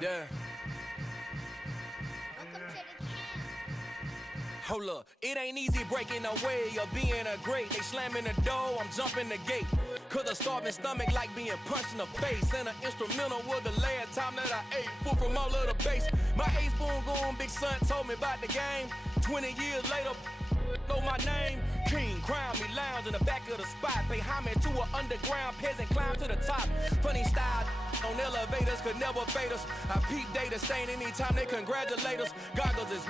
Yeah. Hold up, it ain't easy breaking away or being a great. They slamming the door, I'm jumping the gate. Cause a starving stomach like being punched in the face. And an instrumental was the last time that I ate. Food from all of the bass. My ace boom goon, big son told me about the game. 20 years later, know my name. King, crown me, lounge in the back of the spot. Pay homage to an underground peasant, climb to the top. Funny style on elevators could never fade us. I peep data stain anytime they congratulate us. Goggles is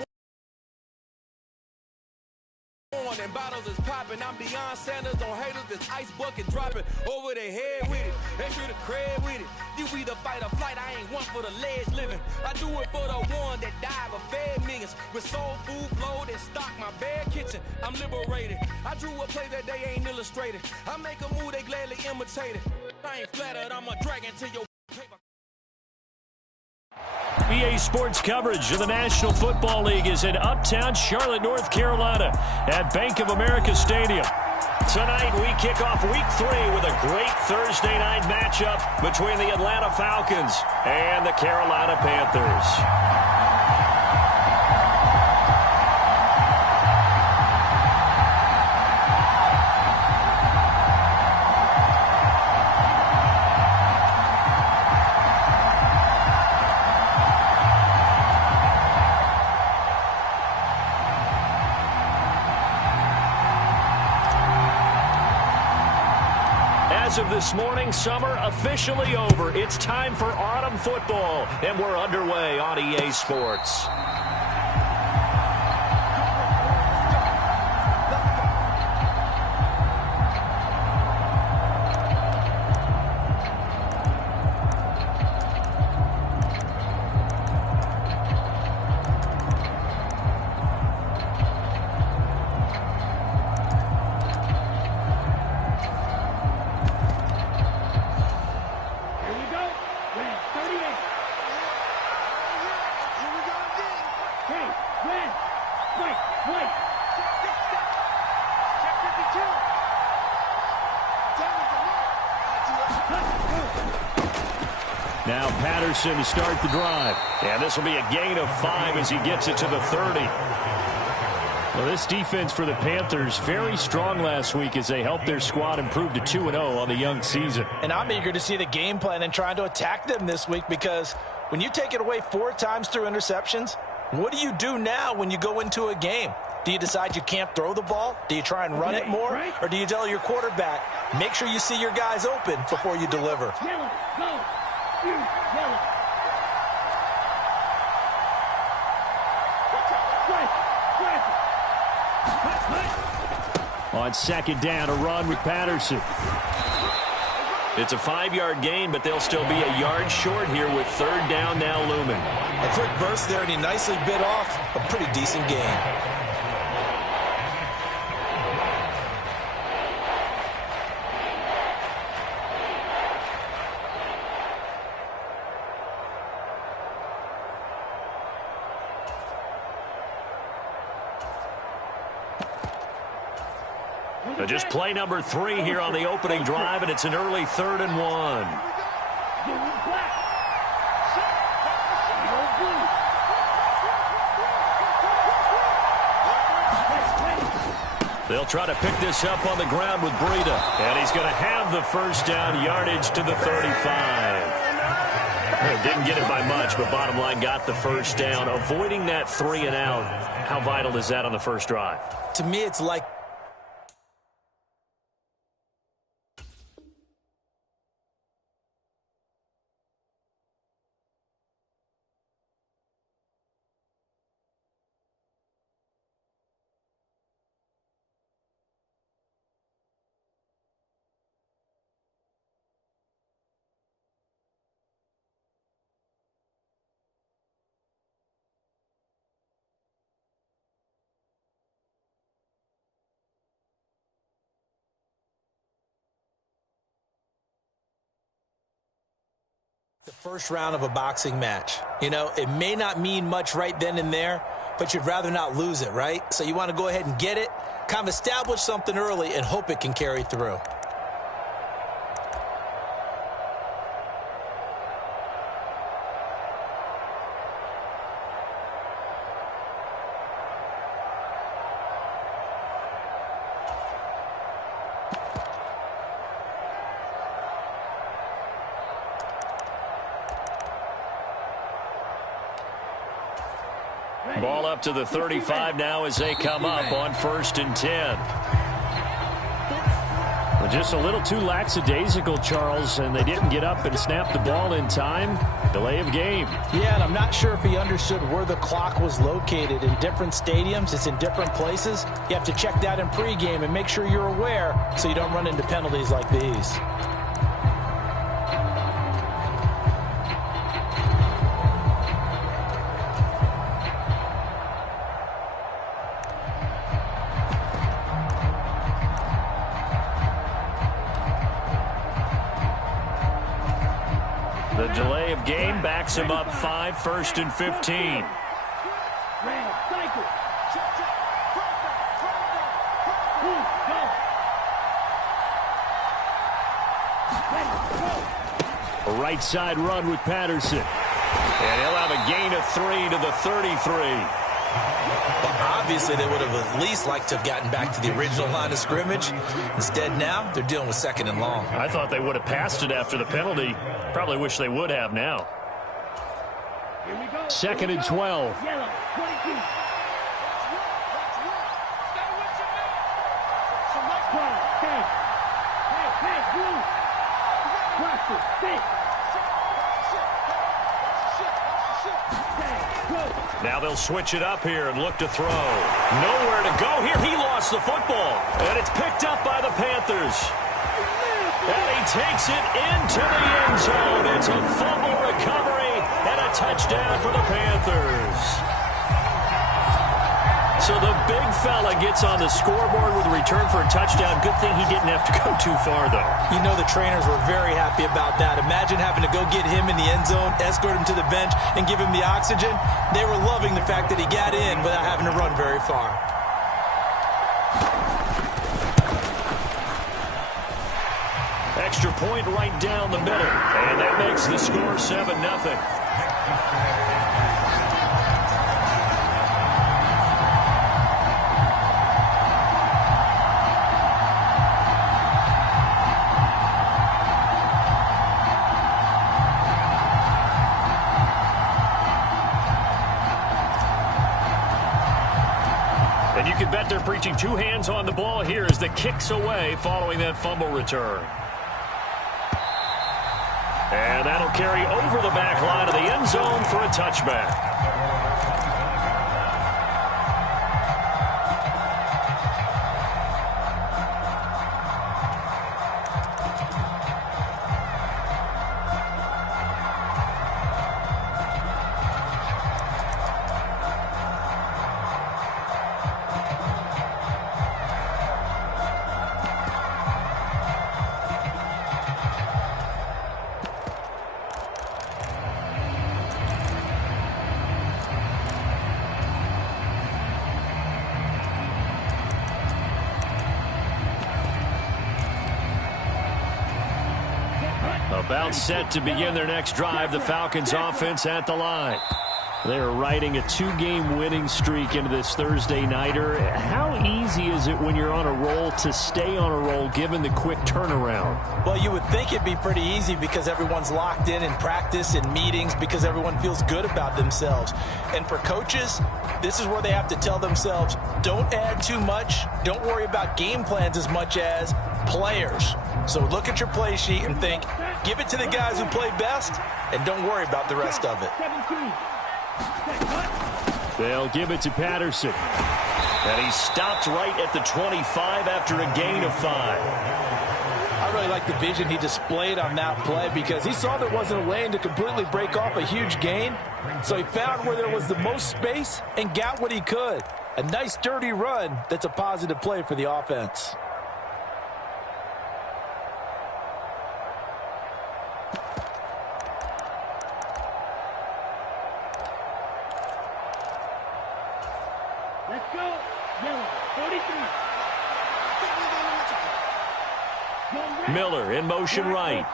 and bottles is popping. I'm Deion Sanders on haters. This ice bucket dropping over their head with it. Extra the cred with it. You either fight or flight. I ain't one for the ledge living. I do it for the one that died but fed millions. With soul food flow that stock my bare kitchen. I'm liberated. I drew a play that they ain't illustrated. I make a move they gladly imitate it. I ain't flattered. I'm a dragon to your paper. EA Sports coverage of the National Football League is in uptown Charlotte, North Carolina at Bank of America Stadium. Tonight we kick off Week 3 with a great Thursday night matchup between the Atlanta Falcons and the Carolina Panthers. As of this morning, summer officially over. It's time for autumn football, and we're underway on EA Sports. Now Patterson to start the drive. And this will be a gain of 5 as he gets it to the 30. Well, this defense for the Panthers, very strong last week as they helped their squad improve to 2-0 on the young season. And I'm eager to see the game plan and trying to attack them this week, because when you take it away 4 times through interceptions, what do you do now when you go into a game? Do you decide you can't throw the ball? Do you try and run it more? Or do you tell your quarterback, make sure you see your guys open before you deliver? On second down, a run with Patterson. It's a 5-yard gain, but they'll still be a yard short here with third down now looming. A quick burst there, and he nicely bit off a pretty decent gain. Just play number 3 here on the opening drive, and it's an early 3rd and 1. They'll try to pick this up on the ground with Breida, and he's going to have the first down, yardage to the 35. Didn't get it by much, but bottom line got the first down. Avoiding that 3 and out, how vital is that on the first drive? To me, it's like the first round of a boxing match. You know, it may not mean much right then and there, but you'd rather not lose it, right? So you want to go ahead and get it, kind of establish something early, and hope it can carry through. Ball up to the 35 now as they come up on 1st and 10. Well, just a little too lackadaisical, Charles, and they didn't get up and snap the ball in time. Delay of game. Yeah, and I'm not sure if he understood where the clock was located. In different stadiums, it's in different places. You have to check that in pregame and make sure you're aware so you don't run into penalties like these. The delay of game backs him up 5, 1st and 15. A right side run with Patterson. And he'll have a gain of 3 to the 33. Well, obviously, they would have at least liked to have gotten back to the original line of scrimmage. Instead, now they're dealing with 2nd and long. I thought they would have passed it after the penalty. Probably wish they would have now. 2nd and 12. Now they'll switch it up here and look to throw. Nowhere to go here. He lost the football. And it's picked up by the Panthers. And he takes it into the end zone. It's a fumble recovery and a touchdown for the Panthers. So the big fella gets on the scoreboard with a return for a touchdown. Good thing he didn't have to go too far, though. You know the trainers were very happy about that. Imagine having to go get him in the end zone, escort him to the bench, and give him the oxygen. They were loving the fact that he got in without having to run very far. Extra point right down the middle. And that makes the score 7-0. And you can bet they're preaching 2 hands on the ball here as the kick's away following that fumble return. And that'll carry over the back line of the end zone for a touchback. About set to begin their next drive, the Falcons offense at the line. They are riding a 2-game winning streak into this Thursday nighter. How easy is it when you're on a roll to stay on a roll given the quick turnaround? Well, you would think it'd be pretty easy because everyone's locked in practice and meetings because everyone feels good about themselves. And for coaches, this is where they have to tell themselves, don't add too much. Don't worry about game plans as much as players. So look at your play sheet and think, give it to the guys who play best, and don't worry about the rest of it. They'll give it to Patterson. And he stopped right at the 25 after a gain of 5. I really like the vision he displayed on that play because he saw there wasn't a lane to completely break off a huge gain. So he found where there was the most space and got what he could. A nice, dirty run that's a positive play for the offense. Let's go. Yellow, 43. Miller in motion right.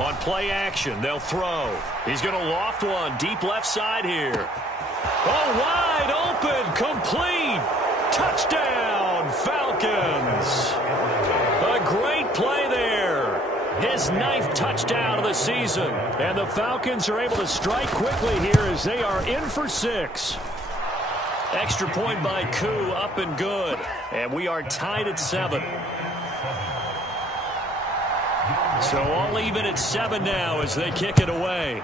On play action, they'll throw. He's going to loft one deep left side here. Oh, wide open, complete. Touchdown, Falcons. A great play there. His his 9th touchdown of the season. And the Falcons are able to strike quickly here as they are in for 6. Extra point by Koo, up and good. And we are tied at 7. So all even at 7 now as they kick it away.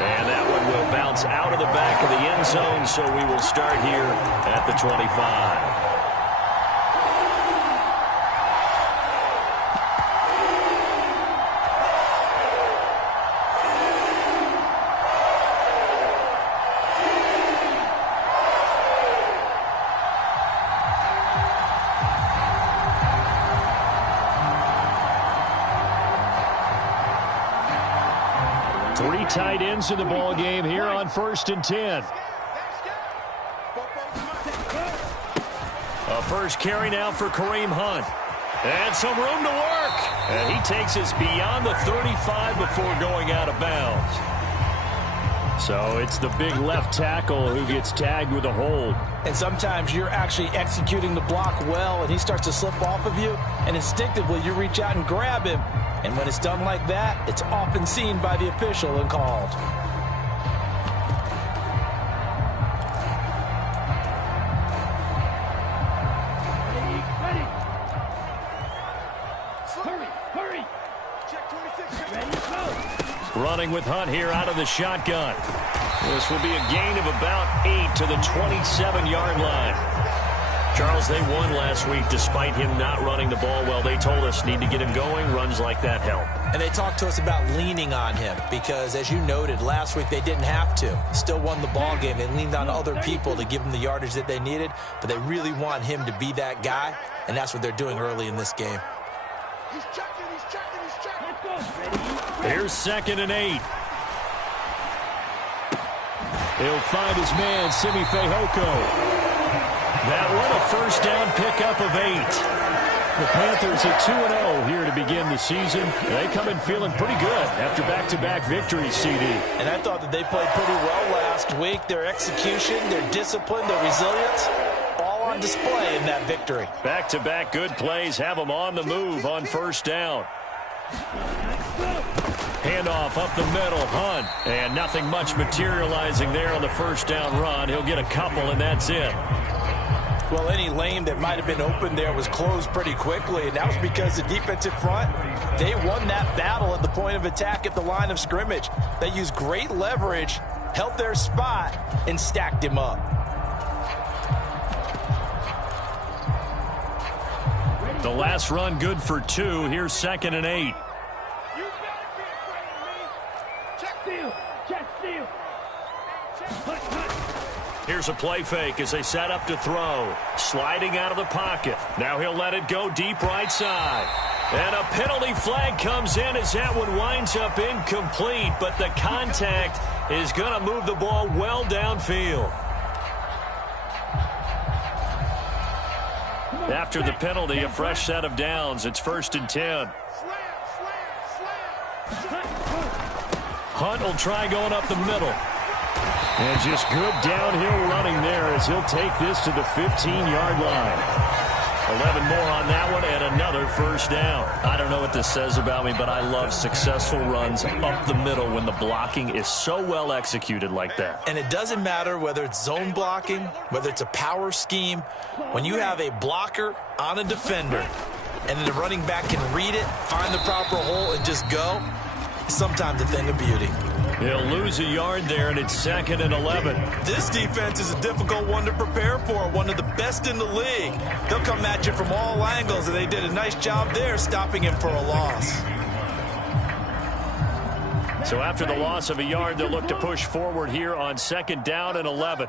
And that one will bounce out of the back of the end zone, so we will start here at the 25. Tight ends in the ball game here on 1st and 10. A first carry now for Kareem Hunt. And some room to work. And he takes us beyond the 35 before going out of bounds. So it's the big left tackle who gets tagged with a hold. And sometimes you're actually executing the block well, and he starts to slip off of you, and instinctively you reach out and grab him. And when it's done like that, it's often seen by the official and called. Ready. Hurry. Check 26. Ready, go. Running with Hunt here out of the shotgun. This will be a gain of about 8 to the 27-yard line. Charles, they won last week despite him not running the ball well. They told us need to get him going. Runs like that help. And they talked to us about leaning on him because, as you noted, last week they didn't have to. Still won the ball game. They leaned on other people to give them the yardage that they needed, but they really want him to be that guy, and that's what they're doing early in this game. He's checking. Let's go. Here's 2nd and 8. He'll find his man, Simi Fehoko. That one a first down pickup of 8. The Panthers at 2-0 here to begin the season. They come in feeling pretty good after back-to-back victories, CD. And I thought that they played pretty well last week. Their execution, their discipline, their resilience, all on display in that victory. Back-to-back good plays have them on the move on first down. Handoff up the middle, Hunt. And nothing much materializing there on the first down run. He'll get a couple, and that's it. Well, any lane that might have been open there was closed pretty quickly, and that was because the defensive front, they won that battle at the point of attack at the line of scrimmage. They used great leverage, held their spot, and stacked him up. The last run good for 2. Here's 2nd and 8. You better be afraid of me. Check steal. Here's a play fake as they set up to throw. Sliding out of the pocket. Now he'll let it go deep right side. And a penalty flag comes in as that one winds up incomplete. But the contact is going to move the ball well downfield. After the penalty, a fresh set of downs. It's 1st and 10. Hunt will try going up the middle. And just good downhill running there as he'll take this to the 15-yard line. 11 more on that one and another first down. I don't know what this says about me, but I love successful runs up the middle when the blocking is so well executed like that. And it doesn't matter whether it's zone blocking, whether it's a power scheme. When you have a blocker on a defender and then the running back can read it, find the proper hole, and just go, it's sometimes a thing of beauty. He'll lose a yard there, and it's 2nd and 11. This defense is a difficult one to prepare for, one of the best in the league. They'll come at you from all angles, and they did a nice job there stopping him for a loss. So after the loss of a yard, they'll look to push forward here on 2nd down and 11.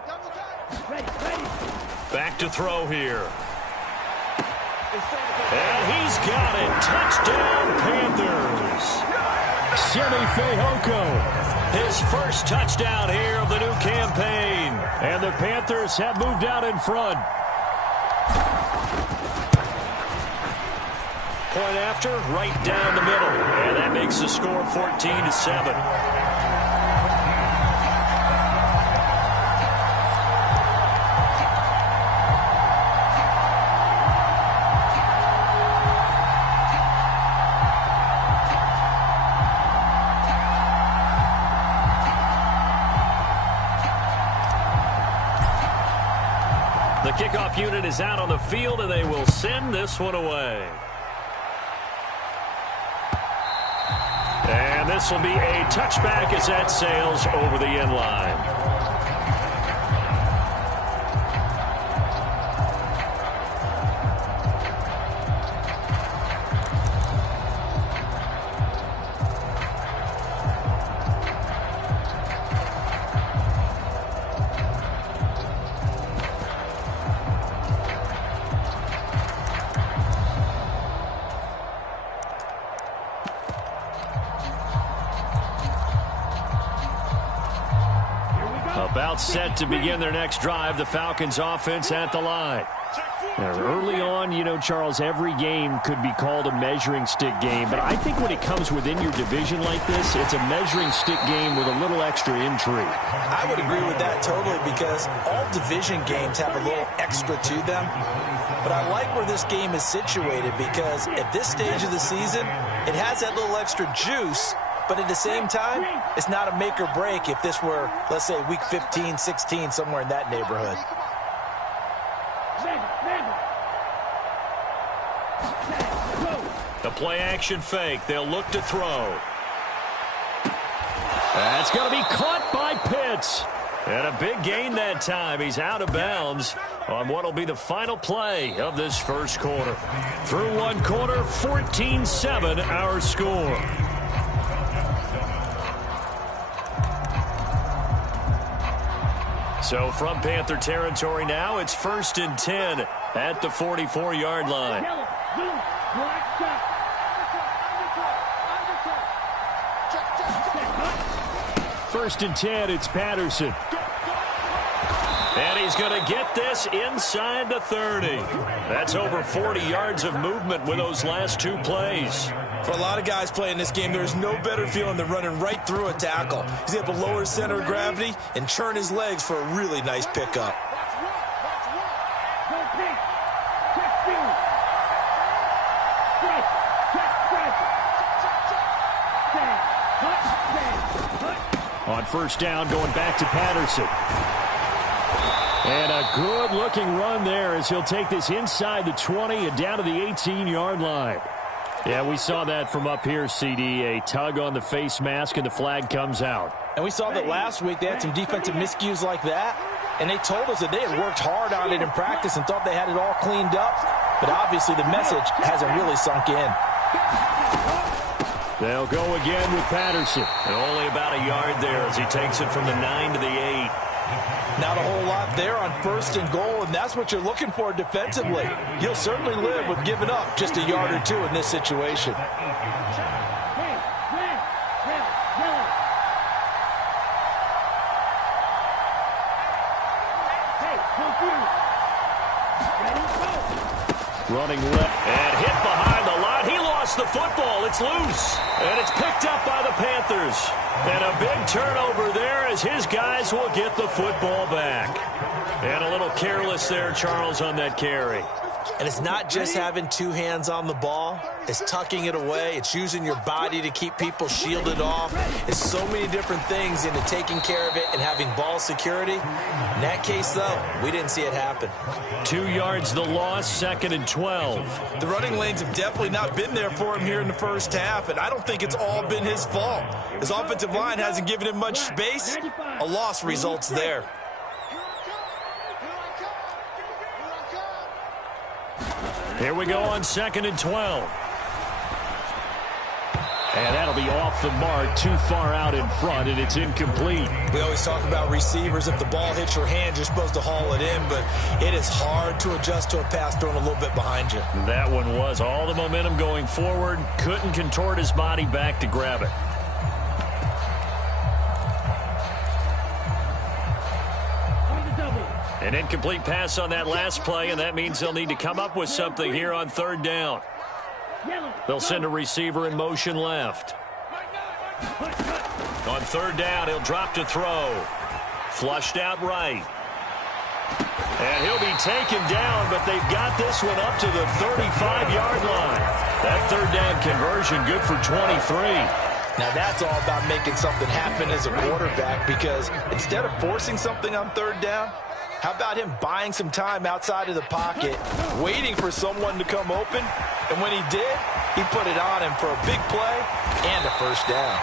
Back to throw here. And he's got it. Touchdown, Panthers. Simi Fehoko. His first touchdown here of the new campaign. And the Panthers have moved out in front. Point after, right down the middle. And that makes the score 14-7. Kickoff unit is out on the field, and they will send this one away. And this will be a touchback as that sails over the end line. About set to begin their next drive, the Falcons offense at the line. Now, early on, you know, Charles, every game could be called a measuring stick game, but I think when it comes within your division like this, it's a measuring stick game with a little extra intrigue. I would agree with that totally, because all division games have a little extra to them. But I like where this game is situated, because at this stage of the season, it has that little extra juice. But at the same time, it's not a make or break if this were, let's say, week 15, 16, somewhere in that neighborhood. The play action fake. They'll look to throw. That's going to be caught by Pitts. And a big gain that time. He's out of bounds on what will be the final play of this first quarter. Through one quarter, 14-7 our score. So from Panther territory now, it's 1st and 10 at the 44-yard line. First and 10, it's Patterson. And he's going to get this inside the 30. That's over 40 yards of movement with those last two plays. For a lot of guys playing this game, there's no better feeling than running right through a tackle. He's able to lower his center of gravity and churn his legs for a really nice pickup. On first down, going back to Patterson. And a good-looking run there as he'll take this inside the 20 and down to the 18-yard line. Yeah, we saw that from up here, CD. A tug on the face mask, and the flag comes out. And we saw that last week they had some defensive miscues like that, and they told us that they had worked hard on it in practice and thought they had it all cleaned up. But obviously the message hasn't really sunk in. They'll go again with Patterson. And only about a yard there as he takes it from the 9 to the 8. Not a whole lot there on 1st and goal, and that's what you're looking for defensively. You'll certainly live with giving up just a yard or two in this situation. Running left and hit behind the line. He lost the football. It's loose. And it's picked up by the Panthers. And a big turnover there as his guys will get the football back. And a little careless there, Charles, on that carry. And it's not just having two hands on the ball. It's tucking it away. It's using your body to keep people shielded off. It's so many different things into taking care of it and having ball security. In that case, though, we didn't see it happen. 2 yards the loss, 2nd and 12. The running lanes have definitely not been there for him here in the first half, and I don't think it's all been his fault. His offensive line hasn't given him much space. A loss results there. Here we go on 2nd and 12. And that'll be off the mark, too far out in front, and it's incomplete. We always talk about receivers. If the ball hits your hand, you're supposed to haul it in, but it is hard to adjust to a pass thrown a little bit behind you. That one was all the momentum going forward. Couldn't contort his body back to grab it. An incomplete pass on that last play, and that means they'll need to come up with something here on 3rd down. They'll send a receiver in motion left. On 3rd down, he'll drop to throw. Flushed out right. And he'll be taken down, but they've got this one up to the 35-yard line. That 3rd down conversion good for 23. Now that's all about making something happen as a quarterback, because instead of forcing something on third down, how about him buying some time outside of the pocket, waiting for someone to come open, and when he did, he put it on him for a big play and a first down.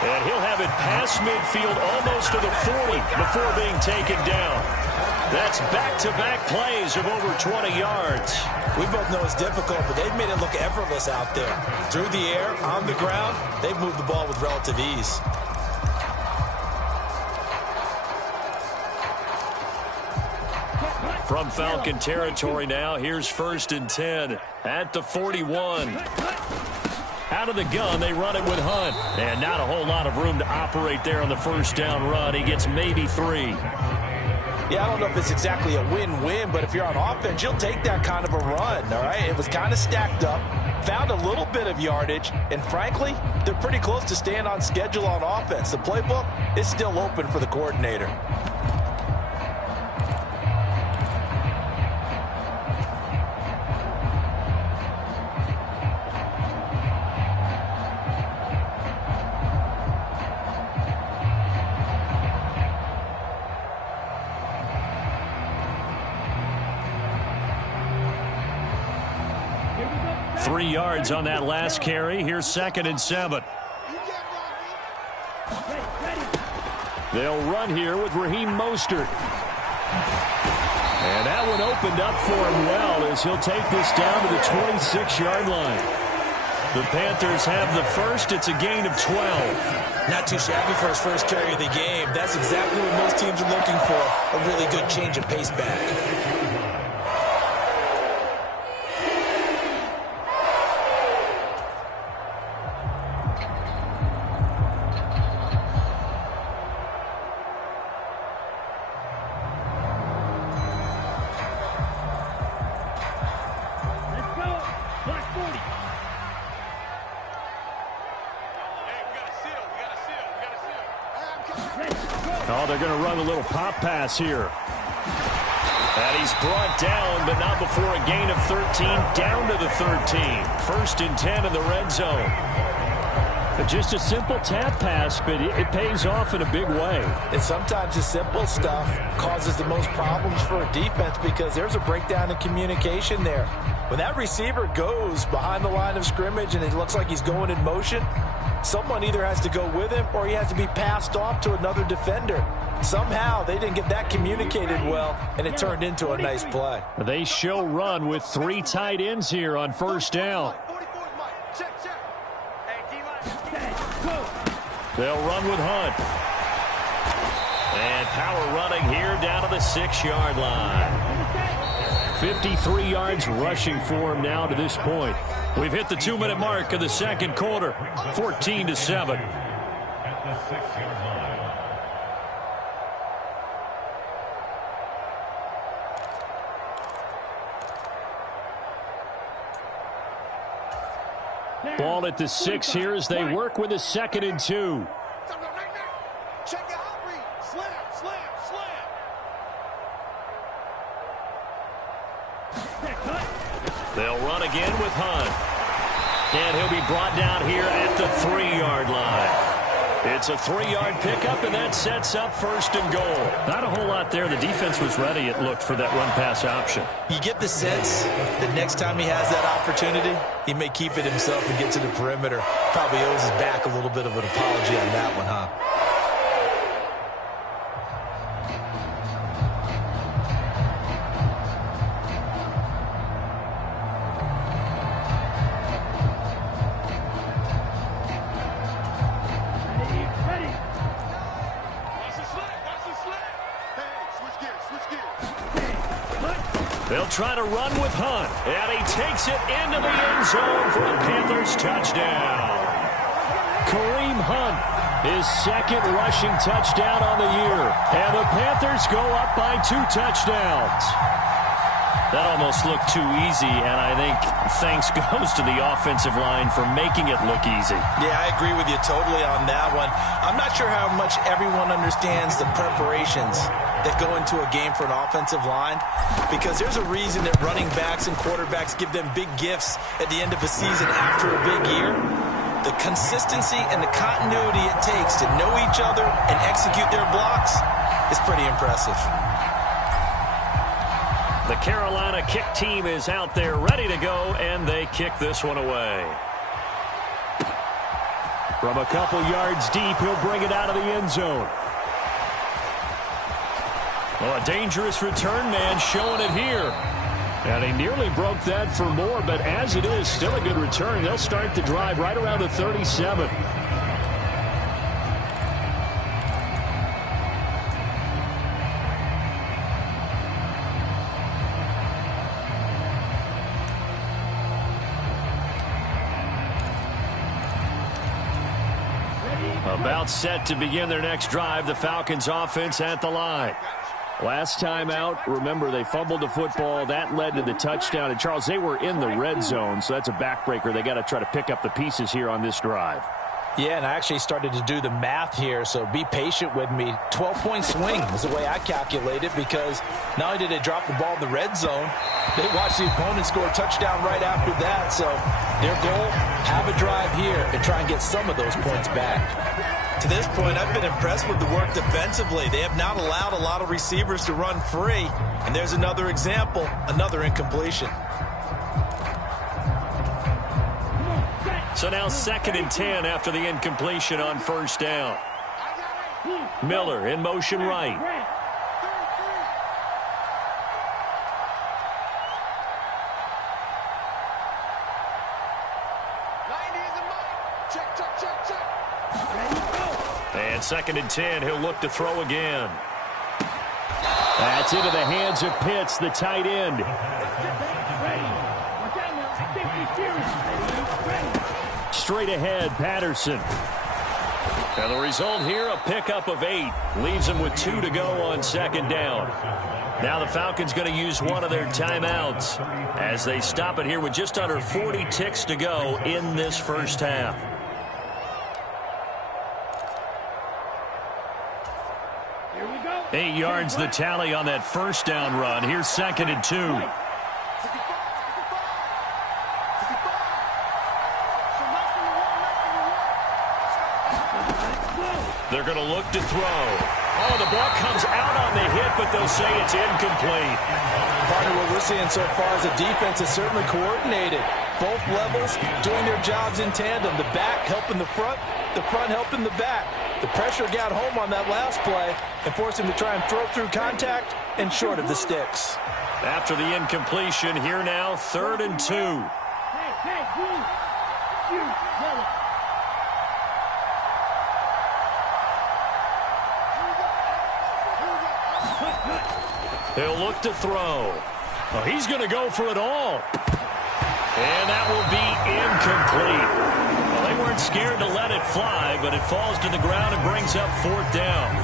And he'll have it past midfield almost to the 40 before being taken down. That's back-to-back plays of over 20 yards. We both know it's difficult, but they've made it look effortless out there. Through the air, on the ground, they've moved the ball with relative ease. From Falcon territory now, here's 1st and 10 at the 41. Out of the gun, they run it with Hunt. And not a whole lot of room to operate there on the first down run. He gets maybe 3. Yeah, I don't know if it's exactly a win-win, but if you're on offense, you'll take that kind of a run, all right? It was kind of stacked up, found a little bit of yardage, and frankly, they're pretty close to staying on schedule on offense. The playbook is still open for the coordinator. Yards on that last carry. Here's 2nd and 7. They'll run here with Raheem Mostert. And that one opened up for him well as he'll take this down to the 26-yard line. The Panthers have the first. It's a gain of 12. Not too shabby for his first carry of the game. That's exactly what most teams are looking for, a really good change of pace back. 40. Oh, they're going to run a little pop pass here. And he's brought down, but not before a gain of 13, down to the 13. 1st and 10 in the red zone. But just a simple tap pass, but it pays off in a big way. And sometimes the simple stuff causes the most problems for a defense because there's a breakdown in communication there. When that receiver goes behind the line of scrimmage and it looks like he's going in motion, someone either has to go with him or he has to be passed off to another defender. Somehow they didn't get that communicated well, and it turned into a nice play. They show run with 3 tight ends here on 1st down. They'll run with Hunt. And power running here down to the 6-yard line. 53 yards rushing for him now to this point. We've hit the 2-minute mark of the 2nd quarter. 14-7. At the 6-yard line. Ball at the 6 here as they work with a 2nd and 2. Check it out, read. Slam, slam, slam. They'll run again with Hunt. And he'll be brought down here at the 3-yard line. It's a 3-yard pickup, and that sets up 1st and goal. Not a whole lot there. The defense was ready, it looked, for that run-pass option. You get the sense that next time he has that opportunity, he may keep it himself and get to the perimeter. Probably owes his back a little bit of an apology on that one, huh? They'll try to run with Hunt, and he takes it into the end zone for a Panthers touchdown. Kareem Hunt, his 2nd rushing touchdown on the year, and the Panthers go up by 2 touchdowns. That almost looked too easy, and I think thanks goes to the offensive line for making it look easy. Yeah, I agree with you totally on that one. I'm not sure how much everyone understands the preparations that go into a game for an offensive line, because there's a reason that running backs and quarterbacks give them big gifts at the end of a season after a big year. the consistency and the continuity it takes to know each other and execute their blocks is pretty impressive. The Carolina kick team is out there ready to go, and they kick this one away. From a couple yards deep, he'll bring it out of the end zone. Well, a dangerous return man showing it here. And he nearly broke that for more, but as it is, still a good return. They'll start the drive right around the 37. About set to begin their next drive, the Falcons offense at the line. Last time out, remember, they fumbled the football. That led to the touchdown. And, Charles, they were in the red zone, so that's a backbreaker. They got to try to pick up the pieces here on this drive. Yeah, and I actually started to do the math here, so be patient with me. 12-point swing is the way I calculate it, because not only did they drop the ball in the red zone, they watched the opponent score a touchdown right after that. So their goal, have a drive here and try and get some of those points back. To this point, I've been impressed with the work defensively. They have not allowed a lot of receivers to run free. And there's another example, another incompletion. So now 2nd and 10 after the incompletion on first down. Miller in motion right. And 2nd and 10, he'll look to throw again. That's into the hands of Pitts, the tight end. Straight ahead, Patterson. And the result here, a pickup of 8. Leaves them with 2 to go on 2nd down. Now the Falcons going to use one of their timeouts as they stop it here with just under 40 ticks to go in this first half. Here we go. 8 yards the tally on that first down run. Here's 2nd and 2. They're going to look to throw. Oh, the ball comes out on the hit, but they'll say it's incomplete. Partner, what we're seeing so far is the defense is certainly coordinated. Both levels doing their jobs in tandem. The back helping the front helping the back. The pressure got home on that last play and forced him to try and throw through contact and short of the sticks. After the incompletion, here now, 3rd and 2. He'll look to throw. Oh, he's going to go for it all. And that will be incomplete. Well, they weren't scared to let it fly, but it falls to the ground and brings up 4th down.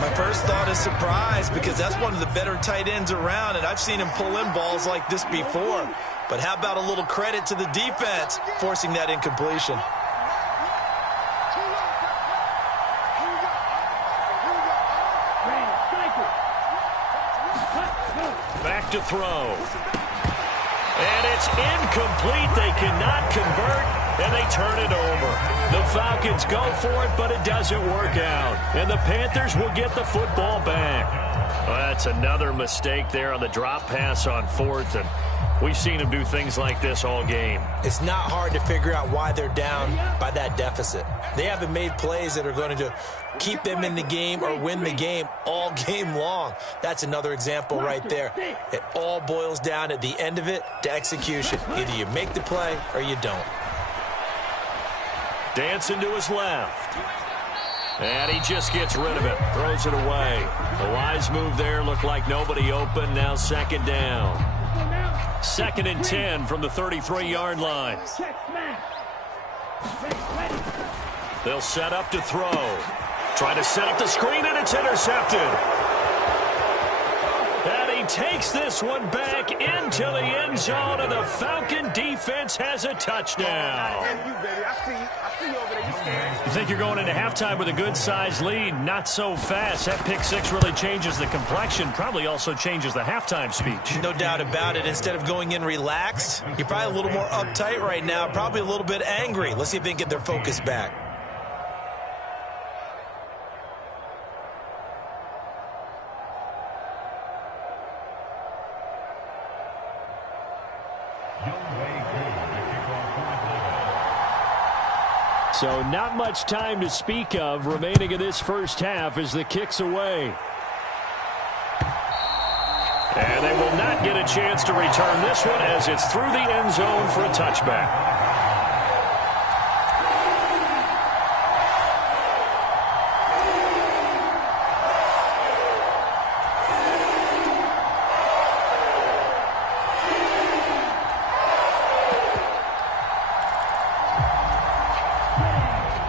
My first thought is surprise, because that's one of the better tight ends around, and I've seen him pull in balls like this before. But how about a little credit to the defense forcing that incompletion? Back to throw. And it's incomplete. They cannot convert, and they turn it over. The Falcons go for it, but it doesn't work out. And the Panthers will get the football back. Well, that's another mistake there on the drop pass on 4th, and we've seen them do things like this all game. It's not hard to figure out why they're down by that deficit. They haven't made plays that are going to keep them in the game or win the game all game long. That's another example right there. It all boils down at the end of it to execution. Either you make the play or you don't. Dancing to his left. And he just gets rid of it. Throws it away. The wise move there. Looked like nobody open. Now 2nd down. 2nd and 10 from the 33-yard line. They'll set up to throw. Try to set up the screen, and it's intercepted. And he he takes this one back into the end zone, and the Falcon defense has a touchdown. You think you're going into halftime with a good-sized lead? Not so fast. That pick six really changes the complexion, probably also changes the halftime speech. No doubt about it. Instead of going in relaxed, you're probably a little more uptight right now, probably a little bit angry. Let's see if they can get their focus back. So not much time to speak of remaining in this first half as the kick's away. And they will not get a chance to return this one as it's through the end zone for a touchback.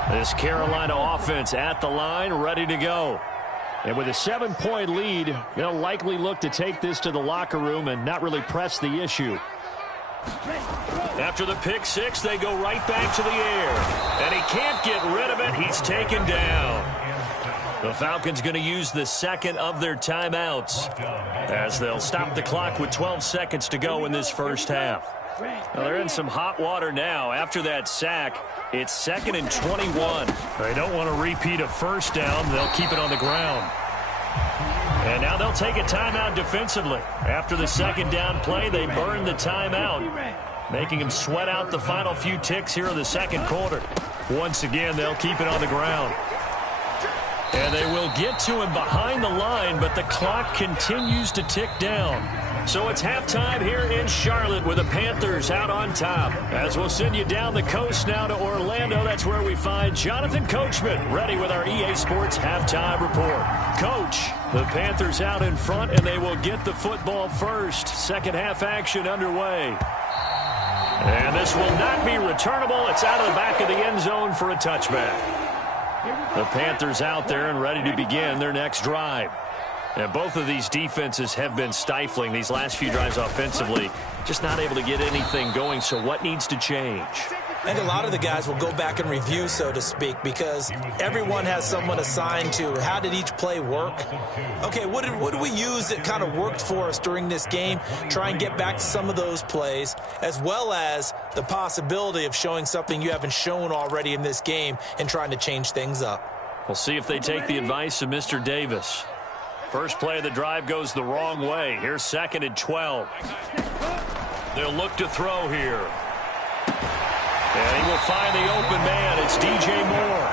This Carolina offense at the line, ready to go. And with a 7-point lead, they'll likely look to take this to the locker room and not really press the issue. After the pick six, they go right back to the air. And he can't get rid of it. He's taken down. The Falcons going to use the second of their timeouts as they'll stop the clock with 12 seconds to go in this first half. Well, they're in some hot water now. After that sack, it's 2nd and 21. They don't want to repeat a first down. They'll keep it on the ground. And now they'll take a timeout defensively. After the second down play, they burn the timeout, making them sweat out the final few ticks here in the second quarter. Once again, they'll keep it on the ground. And they will get to him behind the line, but the clock continues to tick down. So it's halftime here in Charlotte with the Panthers out on top. As we'll send you down the coast now to Orlando, that's where we find Jonathan Coachman ready with our EA Sports halftime report. Coach, the Panthers out in front, and they will get the football first. Second half action underway. And this will not be returnable. It's out of the back of the end zone for a touchback. The Panthers out there and ready to begin their next drive. And both of these defenses have been stifling these last few drives offensively. Just not able to get anything going, so what needs to change? I think a lot of the guys will go back and review, so to speak, because everyone has someone assigned to how did each play work. Okay, what did we use that kind of worked for us during this game? Try and get back to some of those plays, as well as the possibility of showing something you haven't shown already in this game and trying to change things up. We'll see if they take the advice of Mr. Davis. First play of the drive goes the wrong way. Here's 2nd and 12. They'll look to throw here. And he will find the open man. It's DJ Moore.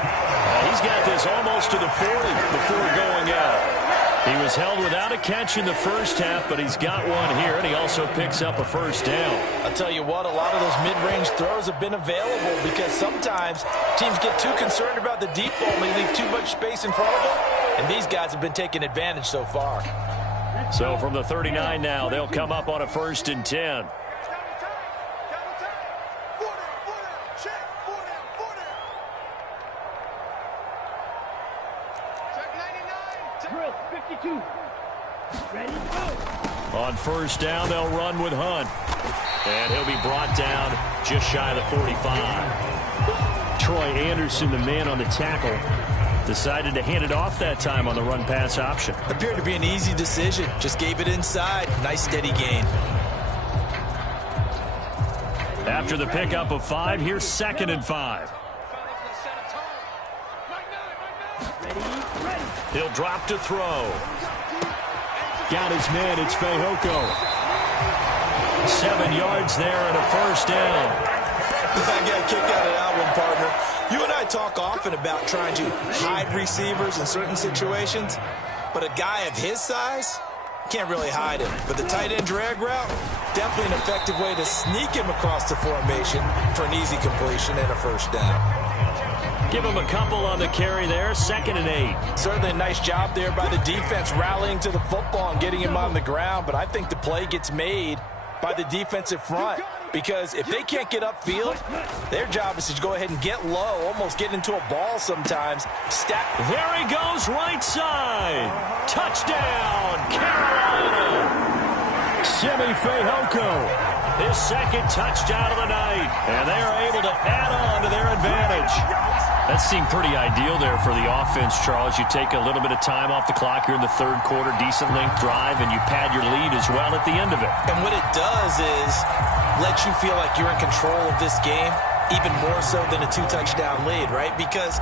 He's got this almost to the 40 before going out. He was held without a catch in the first half, but he's got one here, and he also picks up a first down. I'll tell you what, a lot of those mid-range throws have been available because sometimes teams get too concerned about the deep ball and they leave too much space in front of them, and these guys have been taking advantage so far. So from the 39 now, they'll come up on a 1st and 10. On first down, they'll run with Hunt. And he'll be brought down just shy of the 45. Troy Anderson, the man on the tackle, decided to hand it off that time on the run-pass option. Appeared to be an easy decision. Just gave it inside. Nice steady gain. After the pickup of 5, here's 2nd and 5. He'll drop to throw. Got his man, it's Fehoko. 7 yards there and a first down. I got a kick out of that one, partner. You and I talk often about trying to hide receivers in certain situations, but a guy of his size can't really hide him. But the tight end drag route, definitely an effective way to sneak him across the formation for an easy completion and a first down. Give him a couple on the carry there, 2nd and 8. Certainly a nice job there by the defense rallying to the football and getting him on the ground, but I think the play gets made by the defensive front because if they can't get upfield, their job is to go ahead and get low, almost get into a ball sometimes. Stack. There he goes, right side. Touchdown, Carolina. Simi Fehoko, his second touchdown of the night. And they are able to add on to their advantage. That seemed pretty ideal there for the offense, Charles. You take a little bit of time off the clock here in the third quarter, decent length drive, and you pad your lead as well at the end of it. And what it does is let you feel like you're in control of this game, even more so than a two-touchdown lead, right? Because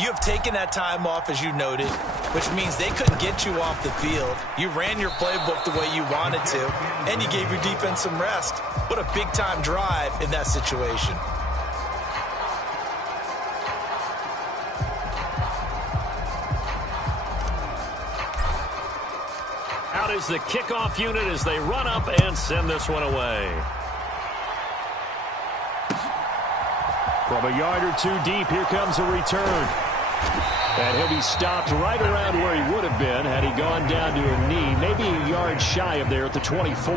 you have taken that time off, as you noted, which means they couldn't get you off the field. You ran your playbook the way you wanted to, and you gave your defense some rest. What a big-time drive in that situation. Out is the kickoff unit as they run up and send this one away. From a yard or two deep, here comes a return. And he'll be stopped right around where he would have been had he gone down to a knee, maybe a yard shy of there at the 24.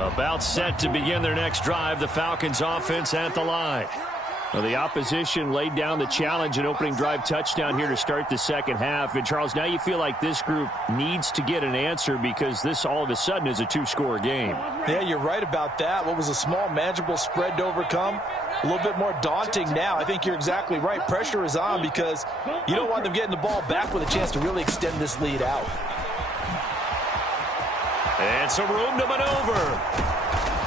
About set to begin their next drive, the Falcons offense at the line. Well, the opposition laid down the challenge and opening drive touchdown here to start the second half. And, Charles, now you feel like this group needs to get an answer because this all of a sudden is a two-score game. Yeah, you're right about that. What was a small, manageable spread to overcome, a little bit more daunting now. I think you're exactly right. Pressure is on because you don't want them getting the ball back with a chance to really extend this lead out. And some room to maneuver.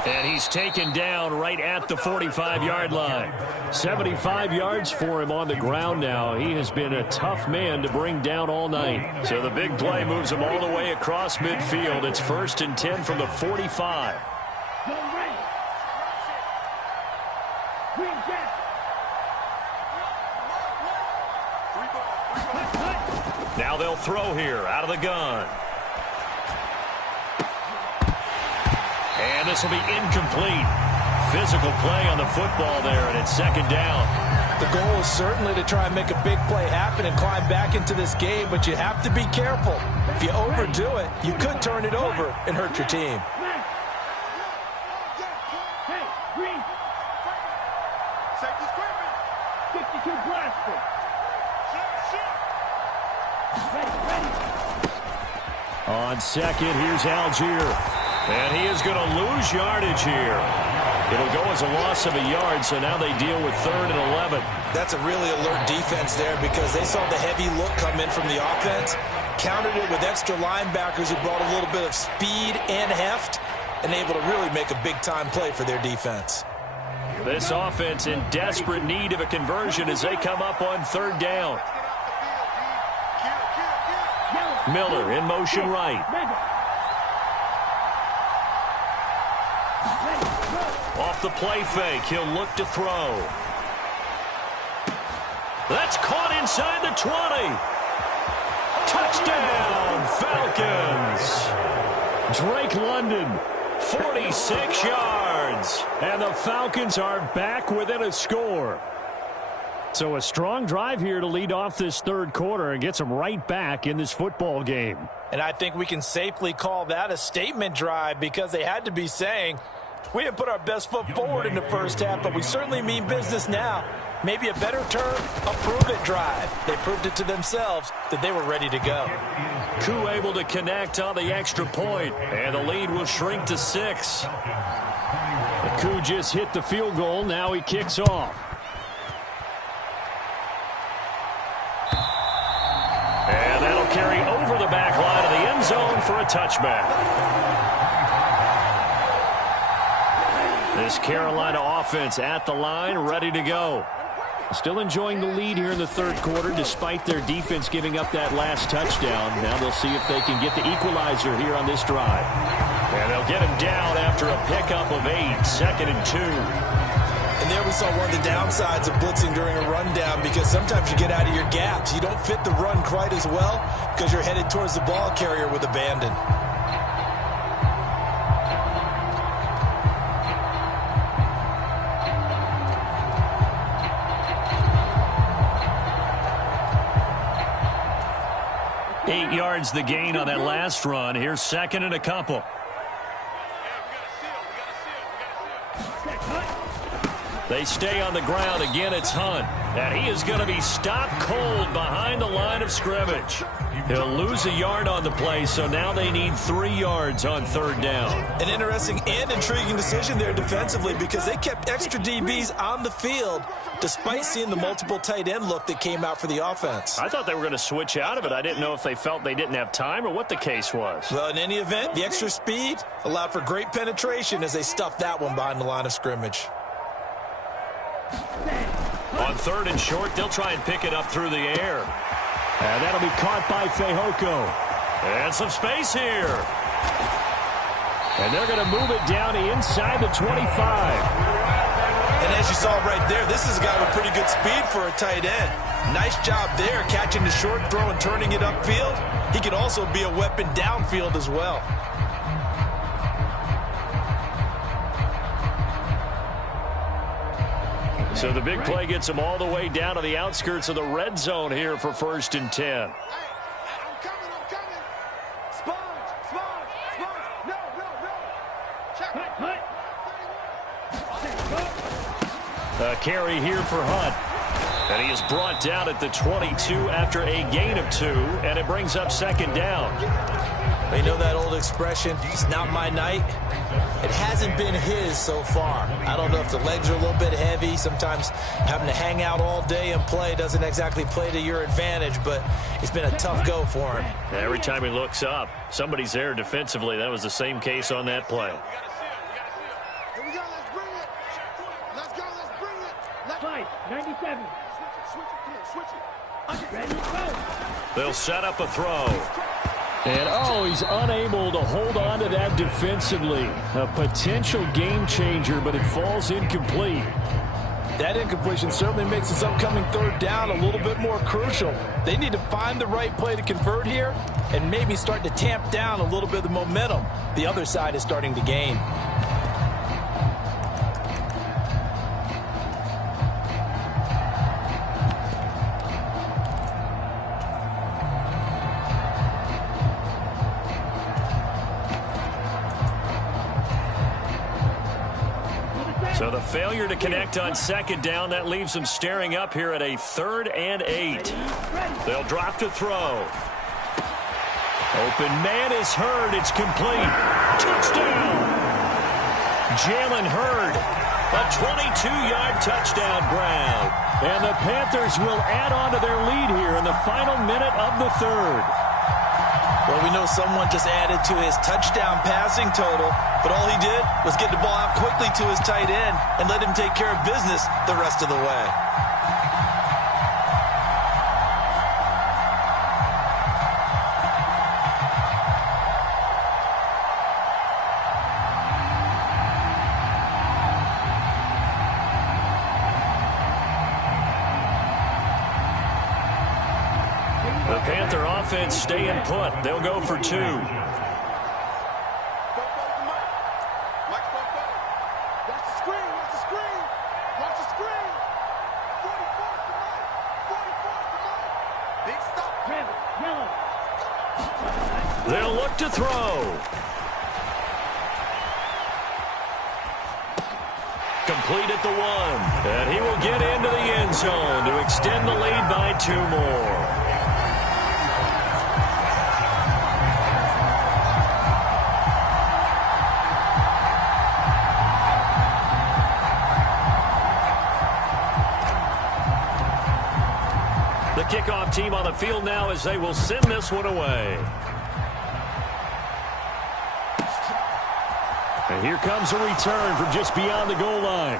And he's taken down right at the 45-yard line. 75 yards for him on the ground now. He has been a tough man to bring down all night. So the big play moves him all the way across midfield. It's 1st and 10 from the 45. Now they'll throw here out of the gun. And this will be incomplete. Physical play on the football there, and it's second down. The goal is certainly to try and make a big play happen and climb back into this game, but you have to be careful. If you overdo it, you could turn it over and hurt your team. On second, here's Algier. And he is going to lose yardage here. It'll go as a loss of a yard, so now they deal with 3rd and 11. That's a really alert defense there because they saw the heavy look come in from the offense, countered it with extra linebackers who brought a little bit of speed and heft, and able to really make a big-time play for their defense. This offense in desperate need of a conversion as they come up on 3rd down. Miller in motion right. Off the play fake, he'll look to throw. That's caught inside the 20. Touchdown, Falcons. Drake London, 46 yards. And the Falcons are back within a score. So a strong drive here to lead off this third quarter and gets them right back in this football game. And I think we can safely call that a statement drive because they had to be saying, we didn't put our best foot forward in the first half, but we certainly mean business now. Maybe a better term, a prove-it drive. They proved it to themselves that they were ready to go. Koo able to connect on the extra point, and the lead will shrink to 6. Koo just hit the field goal. Now he kicks off. And that'll carry over the back line of the end zone for a touchback. This Carolina offense at the line, ready to go. Still enjoying the lead here in the third quarter despite their defense giving up that last touchdown. Now they'll see if they can get the equalizer here on this drive. And they'll get him down after a pickup of 8, 2nd and 2. And there we saw one of the downsides of blitzing during a rundown because sometimes you get out of your gaps. You don't fit the run quite as well because you're headed towards the ball carrier with abandon. Yards the gain on that last run. Here's 2nd and a couple. They stay on the ground. Again, it's Hunt. And he is going to be stopped cold behind the line of scrimmage. He'll lose a yard on the play, so now they need 3 yards on 3rd down. An interesting and intriguing decision there defensively because they kept extra DBs on the field despite seeing the multiple tight end look that came out for the offense. I thought they were going to switch out of it. I didn't know if they felt they didn't have time or what the case was. Well, in any event, the extra speed allowed for great penetration as they stuffed that one behind the line of scrimmage. On 3rd and short, they'll try and pick it up through the air. And that'll be caught by Fehoko. And some space here. And they're going to move it down inside the 25. And as you saw right there, this is a guy with pretty good speed for a tight end. Nice job there, catching the short throw and turning it upfield. He can also be a weapon downfield as well. So the big play gets him all the way down to the outskirts of the red zone here for 1st and 10. I'm coming. Sponge. No. Check. A carry here for Hunt. And he is brought down at the 22 after a gain of 2, and it brings up 2nd down. You know that old expression, it's not my night? It hasn't been his so far. I don't know if the legs are a little bit heavy. Sometimes having to hang out all day and play doesn't exactly play to your advantage, but it's been a tough go for him. Every time he looks up, somebody's there defensively. That was the same case on that play. Here we go, let's bring it. Let's bring it. Five, 97. Switch it. Ready, go. They'll set up a throw. And, he's unable to hold on to that defensively. A potential game changer, but it falls incomplete. That incompletion certainly makes this upcoming 3rd down a little bit more crucial. They need to find the right play to convert here and maybe start to tamp down a little bit of the momentum the other side is starting to gain. So the failure to connect on 2nd down, that leaves them staring up here at a 3rd and 8. They'll drop to throw. Open man is Hurd. It's complete. Touchdown. Jalen Hurd. A 22-yard touchdown grab. And the Panthers will add on to their lead here in the final minute of the 3rd. Well, we know someone just added to his touchdown passing total, but all he did was get the ball out quickly to his tight end and let him take care of business the rest of the way. The Panther offense staying put. They'll go for 2. Watch the screen. 44 Big stop. Yellow. They'll look to throw. Complete at the 1. And he will get into the end zone to extend the lead by 2 more. The kickoff team on the field now as they will send this one away. And here comes a return from just beyond the goal line.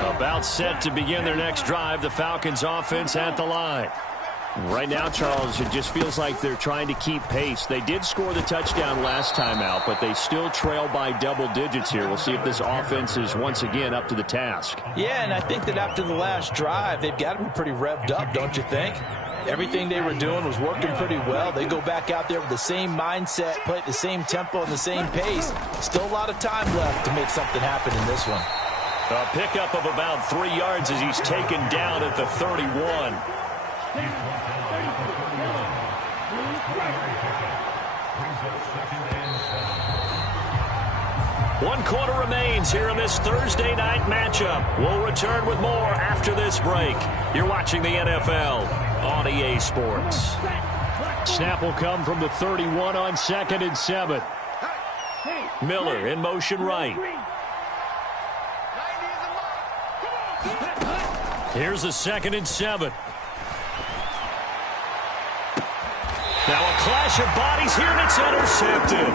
About set to begin their next drive, the Falcons offense at the line. Right now, Charles, it just feels like they're trying to keep pace. They did score the touchdown last time out, but they still trail by double digits here. We'll see if this offense is once again up to the task. Yeah, and I think that after the last drive, they've got to be pretty revved up, don't you think? Everything they were doing was working pretty well. They go back out there with the same mindset, play at the same tempo and the same pace. Still a lot of time left to make something happen in this one. A pickup of about 3 yards as he's taken down at the 31. One quarter remains here in this Thursday night matchup. We'll return with more after this break. You're watching the NFL on EA Sports. Snap will come from the 31 on 2nd and 7. Miller in motion right. Here's the 2nd and 7. Now a clash of bodies here, and it's intercepted.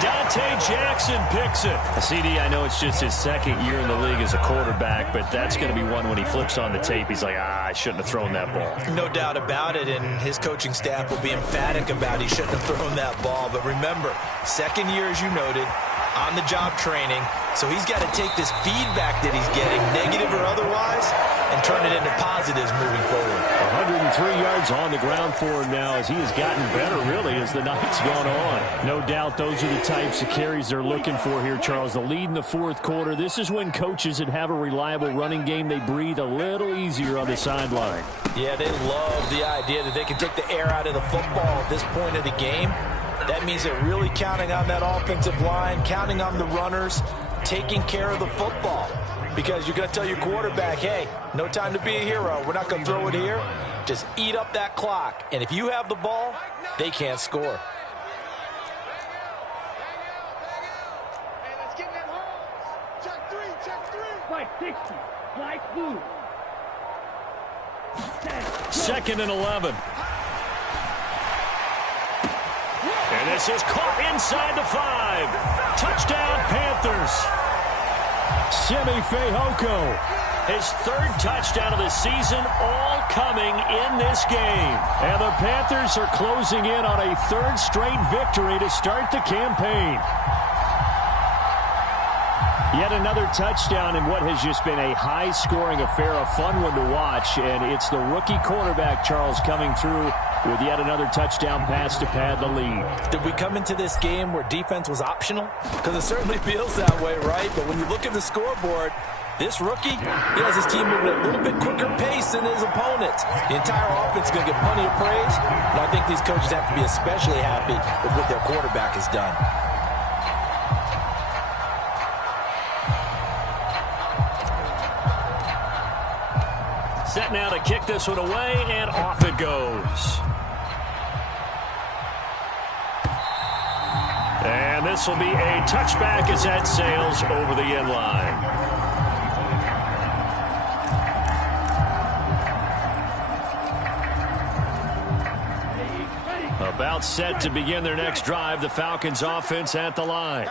Dante Jackson picks it. CD, I know it's just his 2nd year in the league as a quarterback, but that's going to be one when he flips on the tape. He's like, I shouldn't have thrown that ball. No doubt about it, and his coaching staff will be emphatic about he shouldn't have thrown that ball. But remember, 2nd year, as you noted, on-the-job training, so he's got to take this feedback that he's getting, negative or otherwise, and turn it into positives moving forward. 103 yards on the ground for him now as he has gotten better, really, as the night's gone on. No doubt those are the types of carries they're looking for here, Charles. The lead in the 4th quarter. This is when coaches that have a reliable running game, they breathe a little easier on the sideline. Yeah, they love the idea that they can take the air out of the football at this point of the game. That means they're really counting on that offensive line, counting on the runners, taking care of the football. Because you're going to tell your quarterback, hey, no time to be a hero. We're not going to throw it here. Just eat up that clock. And if you have the ball, they can't score. Fight 60. Flight blue. 2nd and 11. And this is caught inside the 5. Touchdown, Panthers. Simi Fehoko, his 3rd touchdown of the season, all coming in this game. And the Panthers are closing in on a 3rd straight victory to start the campaign. Yet another touchdown in what has just been a high-scoring affair, a fun one to watch. And it's the rookie quarterback, Charles, coming through with yet another touchdown pass to pad the lead. Did we come into this game where defense was optional? Because it certainly feels that way, right? But when you look at the scoreboard, this rookie, he has his team moving at a little bit quicker pace than his opponents. The entire offense is going to get plenty of praise, and I think these coaches have to be especially happy with what their quarterback has done. Set now to kick this one away, and off it goes. And this will be a touchback as that sails over the end line. About set to begin their next drive, the Falcons offense at the line.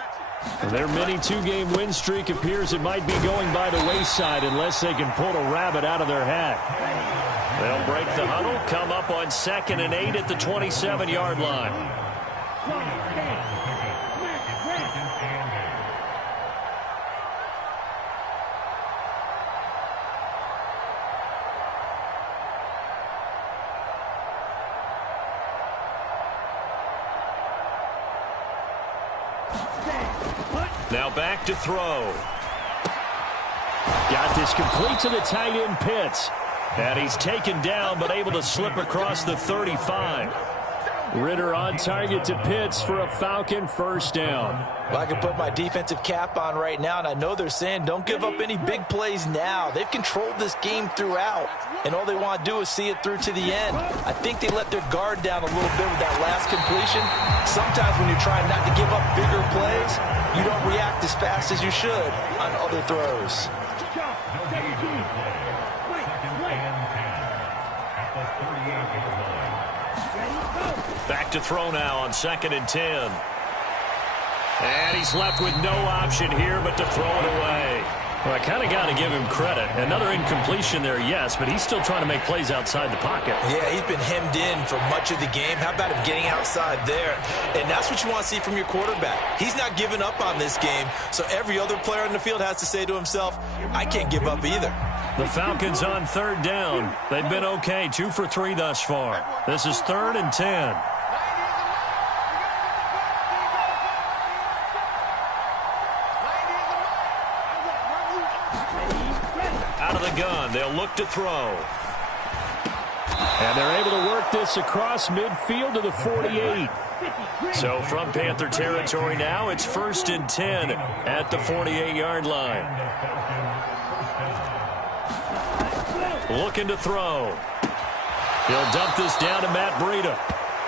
Their mini 2-game win streak appears it might be going by the wayside unless they can pull a rabbit out of their hat. They'll break the huddle, come up on 2nd and 8 at the 27-yard line. Now back to throw. Got this complete to the tight end Pitts. And he's taken down but able to slip across the 35. Ritter on target to Pitts for a Falcon first down. Well, I can put my defensive cap on right now, and I know they're saying don't give up any big plays now. They've controlled this game throughout, and all they want to do is see it through to the end. I think they let their guard down a little bit with that last completion. Sometimes when you're trying not to give up bigger plays, you don't react as fast as you should on other throws. Back to throw now on 2nd and 10. And he's left with no option here but to throw it away. Well, I kind of got to give him credit. Another incompletion there, yes, but he's still trying to make plays outside the pocket. Yeah, he's been hemmed in for much of the game. How about him getting outside there? And that's what you want to see from your quarterback. He's not giving up on this game, so every other player in the field has to say to himself, I can't give up either. The Falcons on third down. They've been okay, 2 for 3 thus far. This is 3rd and 10. Out of the gun, they'll look to throw. And they're able to work this across midfield to the 48. So from Panther territory now, it's 1st and 10 at the 48-yard line. Looking to throw. He'll dump this down to Matt Breida.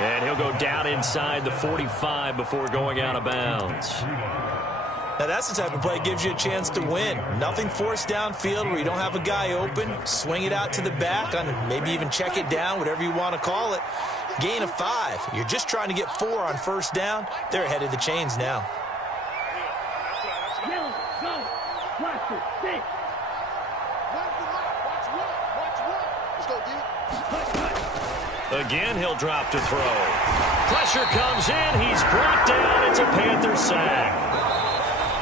And he'll go down inside the 45 before going out of bounds. Now, that's the type of play that gives you a chance to win. Nothing forced downfield where you don't have a guy open. Swing it out to the back, maybe even check it down, whatever you want to call it. Gain of 5. You're just trying to get 4 on 1st down. They're ahead of the chains now. Yellow, go, blaster, stick. Again, he'll drop to throw. Pressure comes in. He's brought down. It's a Panther sack.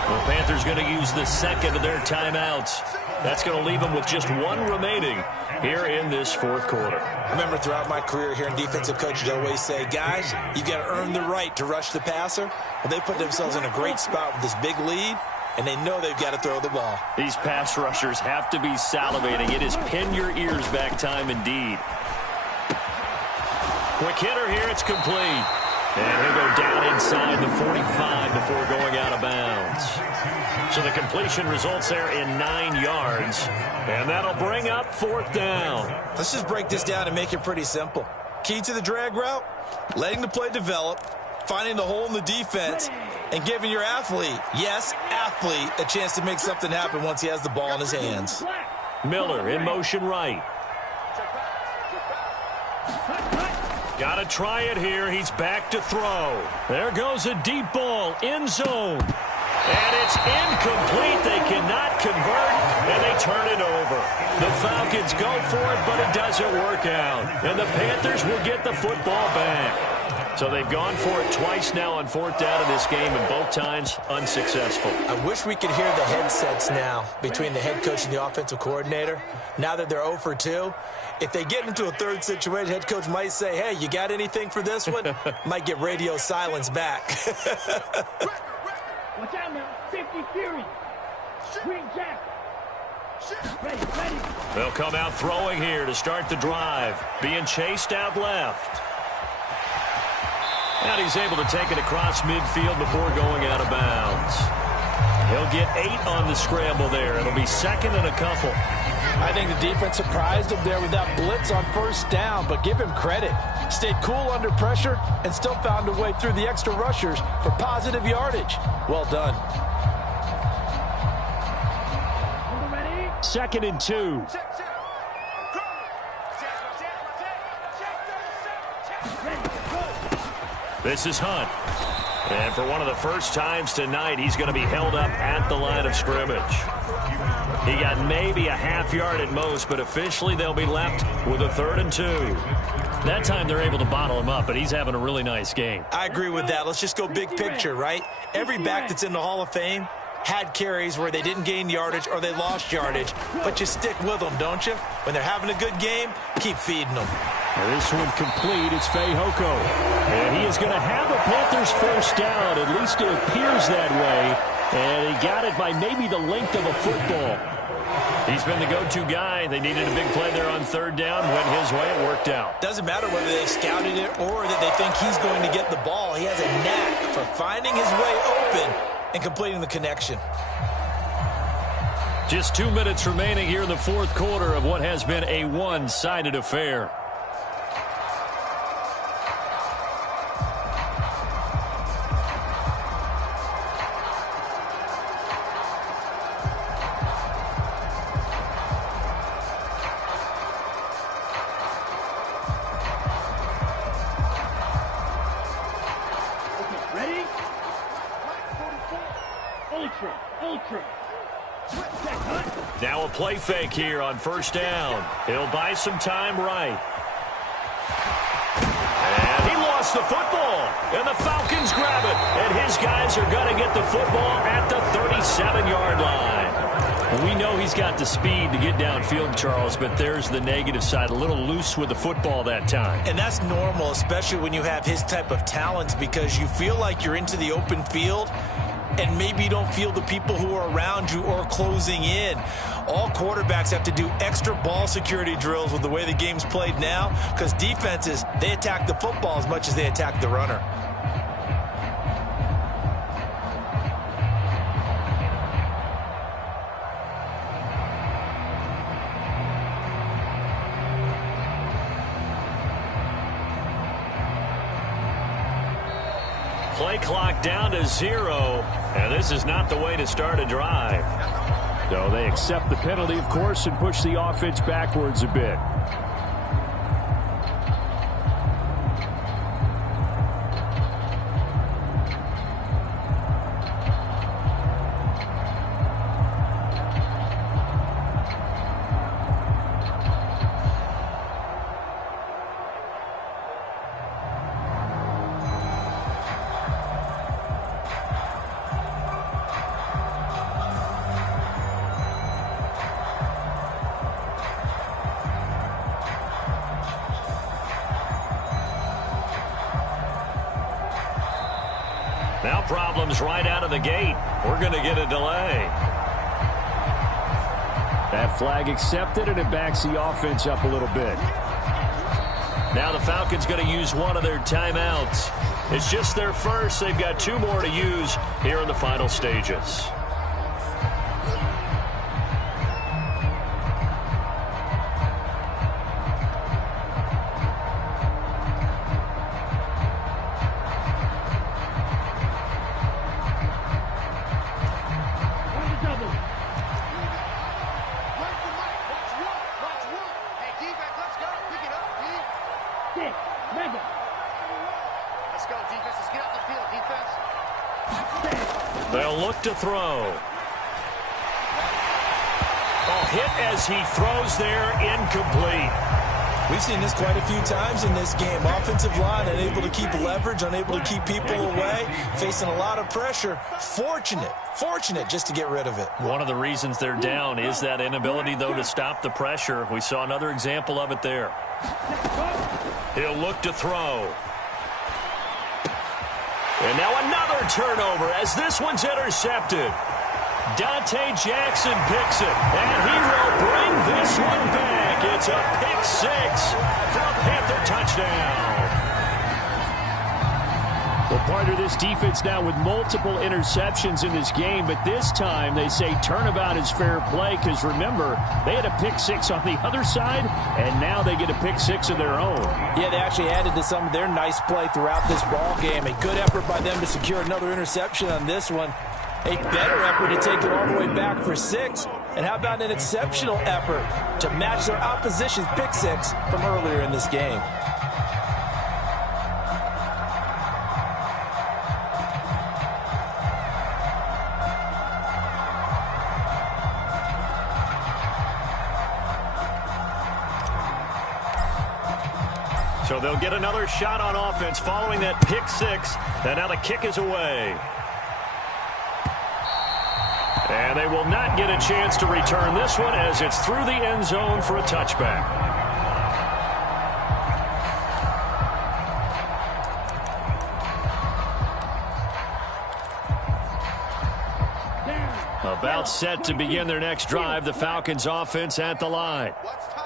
The Panthers going to use the second of their timeouts. That's going to leave them with just 1 remaining here in this 4th quarter. I remember throughout my career here in defensive coaches always say, guys, you got to earn the right to rush the passer. Well, they put themselves in a great spot with this big lead, and they know they've got to throw the ball. These pass rushers have to be salivating. It is pin your ears back time indeed. Quick hitter here. It's complete. And he'll go down inside the 45 before going out of bounds. So the completion results there in 9 yards. And that'll bring up 4th down. Let's just break this down and make it pretty simple. Key to the drag route, letting the play develop, finding the hole in the defense, and giving your athlete, yes, athlete, a chance to make something happen once he has the ball in his hands. Miller in motion right. Got to try it here. He's back to throw. There goes a deep ball. End zone. And it's incomplete. They cannot convert, and they turn it over. The Falcons go for it, but it doesn't work out. And the Panthers will get the football back. So they've gone for it twice now on 4th down in this game, and both times unsuccessful. I wish we could hear the headsets now between the head coach and the offensive coordinator. Now that they're 0 for 2, if they get into a 3rd situation, head coach might say, hey, you got anything for this one? Might get radio silence back. Watch out now, 50 Fury. Green Jack. Ready. They'll come out throwing here to start the drive. Being chased out left. And he's able to take it across midfield before going out of bounds. He'll get 8 on the scramble there. It'll be 2nd and a couple. I think the defense surprised him there with that blitz on 1st down, but give him credit. Stayed cool under pressure and still found a way through the extra rushers for positive yardage. Well done. 2nd and 2. This is Hunt. And for one of the first times tonight, he's going to be held up at the line of scrimmage. He got maybe a half yard at most, but officially they'll be left with a 3rd and 2. That time they're able to bottle him up, but he's having a really nice game. I agree with that. Let's just go big picture, right? Every back that's in the Hall of Fame had carries where they didn't gain yardage or they lost yardage, but you stick with them, don't you? When they're having a good game, keep feeding them. Now this one complete. It's Fehoko. And he is going to have a Panthers 1st down. At least it appears that way. And he got it by maybe the length of a football. He's been the go-to guy. They needed a big play there on 3rd down. Went his way. It worked out. Doesn't matter whether they scouted it or that they think he's going to get the ball. He has a knack for finding his way open and completing the connection. Just 2 minutes remaining here in the 4th quarter of what has been a one-sided affair. Ultra. Now a play fake here on first down. He'll buy some time right. And he lost the football. And the Falcons grab it. And his guys are going to get the football at the 37-yard line. We know he's got the speed to get downfield, Charles, but there's the negative side. A little loose with the football that time. And that's normal, especially when you have his type of talents, because you feel like you're into the open field and maybe you don't feel the people who are around you or closing in. All quarterbacks have to do extra ball security drills with the way the game's played now, because defenses, they attack the football as much as they attack the runner. Play clock down to 0, and this is not the way to start a drive. So they accept the penalty, of course, and push the offense backwards a bit. Now problems right out of the gate. We're going to get a delay. That flag accepted, and it backs the offense up a little bit. Now the Falcons going to use one of their timeouts. It's just their first. They've got 2 more to use here in the final stages. They'll look to throw. Oh, hit as he throws there, incomplete. We've seen this quite a few times in this game. Offensive line unable to keep leverage, unable to keep people away, facing a lot of pressure. Fortunate just to get rid of it. One of the reasons they're down is that inability, though, to stop the pressure. We saw another example of it there. He'll look to throw. And now another turnover as this one's intercepted. Dante Jackson picks it, and he will bring this one back. It's a pick 6 for a Panther touchdown. Well, part of this defense now with multiple interceptions in this game, but this time they say turnabout is fair play, because remember, they had a pick 6 on the other side, and now they get a pick 6 of their own. Yeah, they actually added to some of their nice play throughout this ball game. A good effort by them to secure another interception on this one. A better effort to take it all the way back for 6. And how about an exceptional effort to match their opposition's pick 6 from earlier in this game? So they'll get another shot on offense following that pick 6. And now the kick is away. And they will not get a chance to return this one as it's through the end zone for a touchback. About set to begin their next drive, the Falcons offense at the line.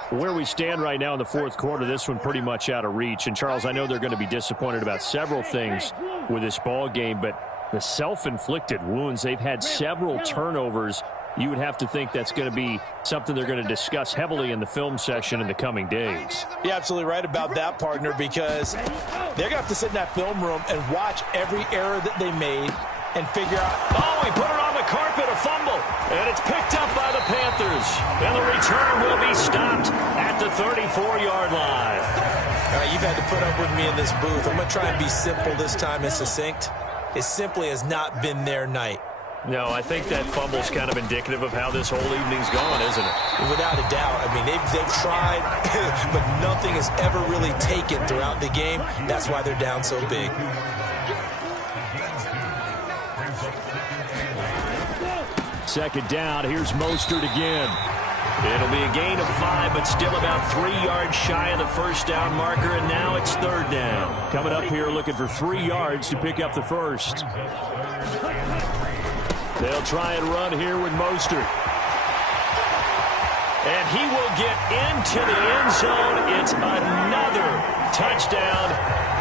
Where we stand right now in the fourth quarter, this one pretty much out of reach. And, Charles, I know they're going to be disappointed about several things with this ball game, but the self-inflicted wounds, they've had several turnovers. You would have to think that's going to be something they're going to discuss heavily in the film session in the coming days. You're absolutely right about that, partner, because they're going to have to sit in that film room and watch every error that they made and figure out. Oh, he put it on the carpet, a fumble, and it's picked up by the Panthers. And the return will be stopped at the 34-yard line. All right, you've had to put up with me in this booth. I'm going to try and be simple this time and succinct. It simply has not been their night. No, I think that fumble's kind of indicative of how this whole evening's gone, isn't it? Without a doubt. I mean, they've tried, but nothing has ever really taken throughout the game. That's why they're down so big. Second down, here's Mostert again. It'll be a gain of 5, but still about 3 yards shy of the first down marker, and now it's third down. Coming up here looking for 3 yards to pick up the first. They'll try and run here with Mostert. And he will get into the end zone. It's another touchdown.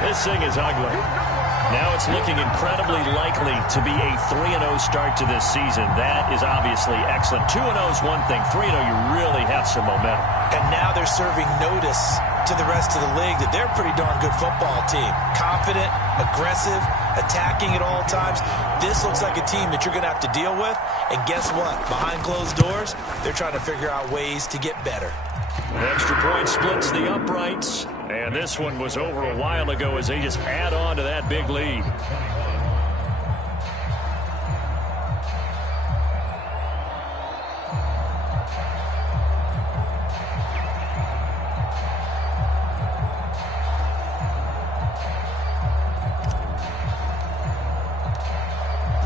This thing is ugly. Now it's looking incredibly likely to be a 3-0 start to this season. That is obviously excellent. 2-0 is one thing. 3-0, you really have some momentum. And now they're serving notice to the rest of the league that they're a pretty darn good football team. Confident, aggressive, attacking at all times. This looks like a team that you're going to have to deal with. And guess what? Behind closed doors, they're trying to figure out ways to get better. Extra point splits the uprights. And this one was over a while ago as they just add on to that big lead.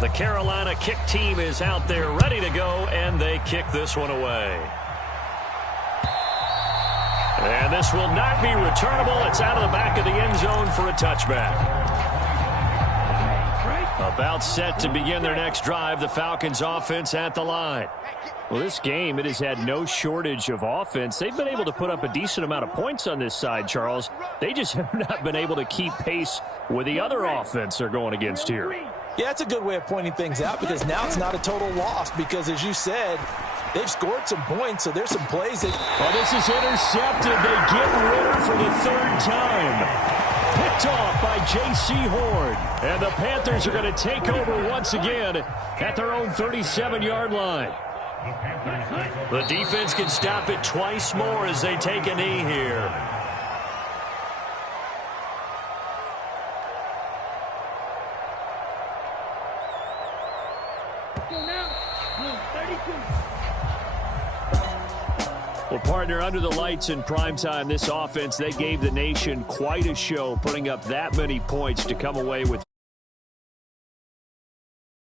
The Carolina kick team is out there ready to go, and they kick this one away. And this will not be returnable. It's out of the back of the end zone for a touchback. About set to begin their next drive, the Falcons offense at the line. Well, this game, it has had no shortage of offense. They've been able to put up a decent amount of points on this side, Charles. They just have not been able to keep pace with the other offense they're going against here. Yeah, it's a good way of pointing things out because now it's not a total loss because, as you said, they've scored some points, so there's some plays that... Oh, this is intercepted. They get Ritter for the third time. Picked off by J.C. Horn. And the Panthers are going to take over once again at their own 37-yard line. The defense can stop it twice more as they take a knee here. Well, partner, under the lights in primetime, this offense, they gave the nation quite a show, putting up that many points to come away with